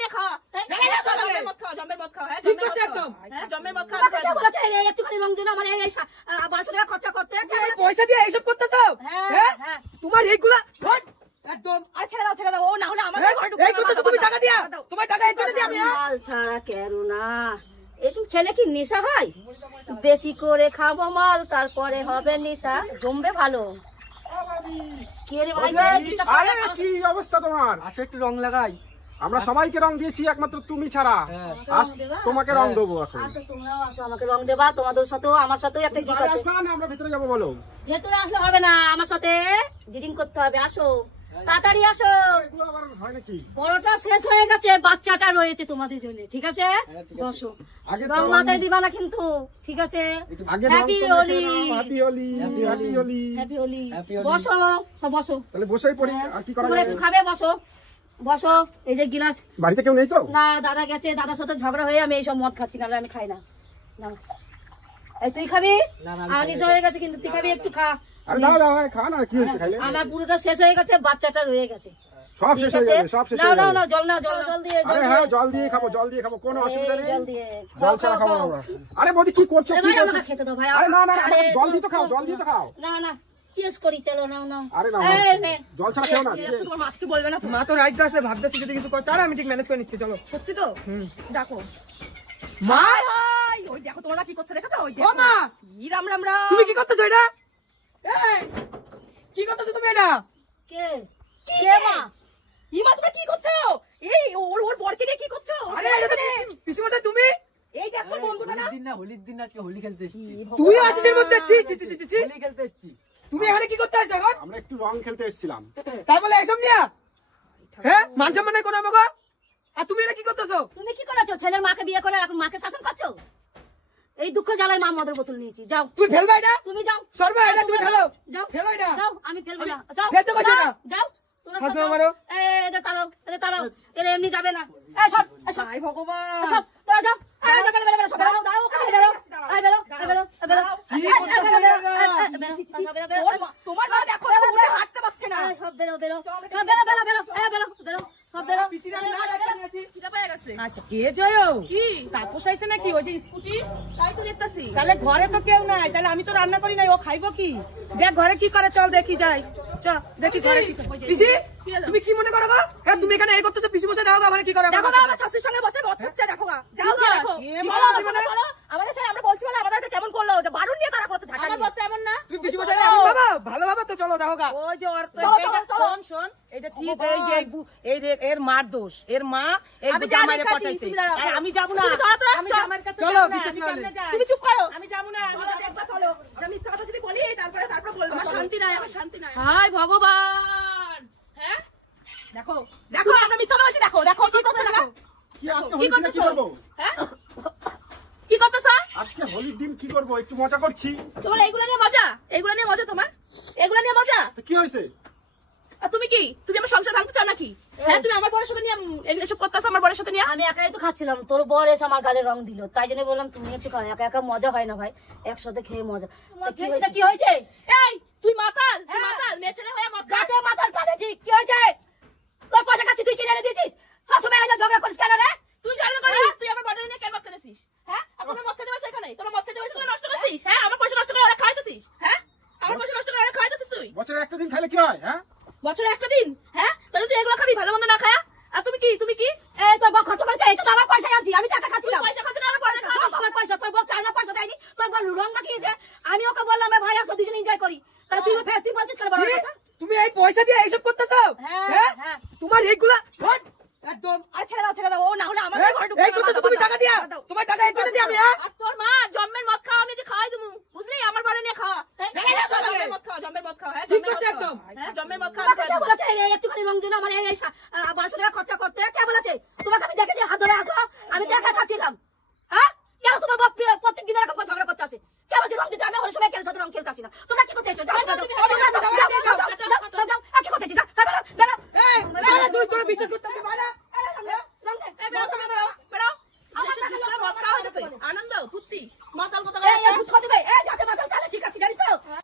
নিয়ে খাওয়া জম্মের মদ খাওয়া জম্মের মদ খাওয়া একটুখানি রং দিন আমার 1200 টাকা খরচা করতে পয়সা দিয়ে এইসব করতেছো? হ্যাঁ তোমার এইগুলা একদম ছেড়ে দাও ও না হলে আমার এই করতেছো তুমি টাকা দিয়া তোমার টাকা এই জন্য দিয়ে আমি মাল ছাড়া কেরো না একটু খেলে কি নেশা হয় বেশি করে খাবো মাল তারপরে হবে নেশা জমবে ভালো আরে কি অবস্থা তোমার? আসো একটু রং লাগাই। আমরা সবাইকে রং দিয়েছি একমাত্র তুমি ছাড়া। তোমাকে রং দেবো এখন। আসো তোমরাও আসো আমাকে রং দেবা তোমাদের সাথেও আমার সাথেও একটা কি আছে আমরা ভিতরে যাবো বলো। ভেতরে আসলে হবে না আমার সাথে ডিডিং করতে হবে আসো তাড়াতাড়ি আসো বড়টা শেষ হয়ে গেছে বাচ্চাটা রয়েছে তোমাদের জন্য ঠিক আছে বসো রং মাথায় দিবা না কিন্তু ঠিক আছে happy Holi happy Holi happy Holi happy Holi বসো সব বসো তাহলে বসেই পড়ি আর কি করা যাবে খাবে বসো বসো এই যে গিলাস বাড়িতে কেউ নেই তো না দাদা গেছে দাদার সাথে ঝগড়া হয়ে আমি এইসব মদ খাচ্ছি না আমি খাই না এই তুই খাবি আর নিশা হয়ে গেছে কিন্তু তুই খাবি একটু খা আরে দাও দাও খা না কি হইছে খাইলে আমার পুরোটা শেষ হয়ে গেছে বাচ্চাটা রয়ে গেছে সব শেষ হয়ে যাবে সব শেষ হয়ে যাবে না জল না জল দিয়ে আরে হ্যাঁ জল দিয়ে খাবো কোনো অসুবিধা নেই জল দিয়ে জল ছাড়া খাবো আমরা আরে বৌদি কি করছো কি করছো আমাকে খেতে দাও ভাই আরে না জল দিয়ে তো খাও না চিজ করি চলো নাও আরে না জল ছাড়া খেও না তোমার মা কিছু বলবে না মা তো রাইট আছে ভাবতেছি যদি কিছু করতে আর আমি ঠিক ম্যানেজ করে নিচ্ছি চলো সত্যি তো ডাকো মা ওই দেখো তোমরা কি করছো দেখো ওই দেখো মা কি রাম তুমি কি করতেছো এটা এই কি করতেছো তুমি এটা কে মা ইমা তুমি কি করছো এই ওর বরকে নিয়ে কি করছো আরে এটা তো পিসিমশাই তুমি এই দেখো বন্ধুটা না হোলির দিন আজকে হোলি খেলতে এসেছি তুই আছিস এর মধ্যে ছি হোলি খেলতে এসেছি তুমি এখানে কি করতে আসছো এখন আমরা একটু রং খেলতে এসেছিলাম তাই বলে এসব নিয়া হ্যাঁ মান সম্মান নাই কোনো আমাকে আর তুমি এটা কি করতেছো তুমি কি করেছো ছেলের মাকে বিয়ে করে এখন মাকে শাসন করছো এই দুঃখ জ্বালায় মা মদের বোতল নিয়েছি যাও তুই ফেলবা এটা তুমি যাও সরবা এটা তুমি ফেলো যাও ফেলো এটা যাও আমি ফেলবো না যাও ফেলতে কইছো না যাও তোমরা হাসনা মারো এদের তাড়াও এরা এমনি যাবে না এই সর হাই ভগবান সব তোরা যাও এই যাও বেরো সব দাও বেরো তোমার মা দেখো উঠে হাঁটতে পারছে না সব বেরো সব বেরো আচ্ছা কে জয় কি তাপস আইছে নাকি ওই যে স্কুটি তাই তো দেখতাছি তাহলে ঘরে তো কেউ নাই তাহলে আমি তো রান্না করি নাই ও খাইবো কি দেখ ঘরে কি করে চল দেখি যাই চল দেখি ঘরে কি পিসি তুমি কি মনে করো গো হ্যাঁ তুমি এখানে এই করতেছো পিসি বসে দাও ওখানে কি করে দেখো আমার শাশুড়ির সঙ্গে বসে মদ খাচ্ছে দেখো যাও দেখো চলো আমাদের সাথে আমরা বলছি বলে আমাদের এটা কেমন করলো ওটা বারুন নিয়ে তারা করতে ঝাঁটা আমার বলতে এমন না তুমি পিসি বসে দাও বাবা ভালো বাবা তো চলো দেখো ওই যে ওর শোন এটা ঠিক এই এর মার দোষ এর মা এই জামাইরে পটাইছে আমি যাব না আমি জামাইর কাছে চলো বিশেষ না তুমি চুপ করো আমি যাব না চলো দেখবা চলো আমরা মিথ্যা কথা যদি বলি তারপর বলবো আমার শান্তি নাই হায় ভগবান হ্যাঁ দেখো আমরা মিথ্যা বলছি দেখো কি করতে দেখো কি করতেছো হ্যাঁ কি করতেছো আজকে হোলির দিন কি করব একটু মজা করছি তোমার এইগুলা নিয়ে মজা তোমার এগুলা নিয়ে মজা কি হয়েছে আর তুমি আমার সংসার ভাঙতে চাও নাকি হ্যাঁ তুমি আমার বরের সাথে নিয়ে এসব করতেছ আমার বরের সাথে নিয়ে আমি একাই তো খাচ্ছিলাম তোর বর এসে আমার গালে রং দিল তাই জন্য বললাম তুমি একটু খাও একা মজা হয় না ভাই একসাথে খেয়ে মজা কি হয়েছে এই তুই মাতাল মেয়ে ছেলে হয়ে মাতাল কাঁদেছি কি হয়েছে তোর পয়সা খাচ্ছি তুই কিনে এনে দিয়েছিস সবসময় হলে ঝগড়া করিস কেন রে তুই ঝগড়া করিস তুই আমার বরের নিয়ে কেন মদ খেতেছিস হ্যাঁ তোমার মদ খেতে বসে এখানে তোমার মদ খেতে বসে নষ্ট করছিস হ্যাঁ আমার পয়সা নষ্ট করে ওরা খাইতেছিস হ্যাঁ আমার পয়সা নষ্ট করে ওরা খাইতেছিস তুই বছরে একটা দিন খাইলে কি হয় হ্যাঁ বছরে একটা দিন হ্যাঁ তাহলে তুই এগুলো খাবি ভালো মন্দ না খায়া আর তুমি কি এই তোর বক খরচ করেছে এটা তো আমার পয়সা আনছি আমি তো একা খাচ্ছিলাম পয়সা খাচ্ছ না আমার বড় খাওয়া আমার পয়সা তোর বক চাই না পয়সা দেয়নি তোর বড় রং মাখিয়েছে আমি ওকে বললাম ভাই আসো দুজনে এনজয় করি তাহলে তুই বলছিস কেন বড় কথা তুমি এই পয়সা দিয়ে এইসব করতেছো হ্যাঁ তোমার এইগুলা একদম আর ছেড়ে দাও ও না হলে আমার এই করতেছো তুমি টাকা দিয়া তোমার টাকা এই জন্য দিয়ে আমি হ্যাঁ আর তোর মা জম্মের মদ খাওয়া আমি যে খাওয়াই দেবো বুঝলি আমার বড় নিয়ে খাওয়া জম্মের মদ খাওয়া ঠিক আছে একদম জম্মের মদ খাওয়া কে বলেছে একটুখানি রং দিন আমার 1200 টাকা খরচা করতে কে বলেছে তোমাকে আমি দেখেছি হাত ধরে আসো আমি তো একা খাচ্ছিলাম হ্যাঁ কেন তোমার বাপ প্রত্যেক দিন এরকম ঝগড়া করতে আসে কে বলছে রং দিতে আমি হলে সময় কেন সাথে রং খেলতে আসি না তোমরা কি করতে এসো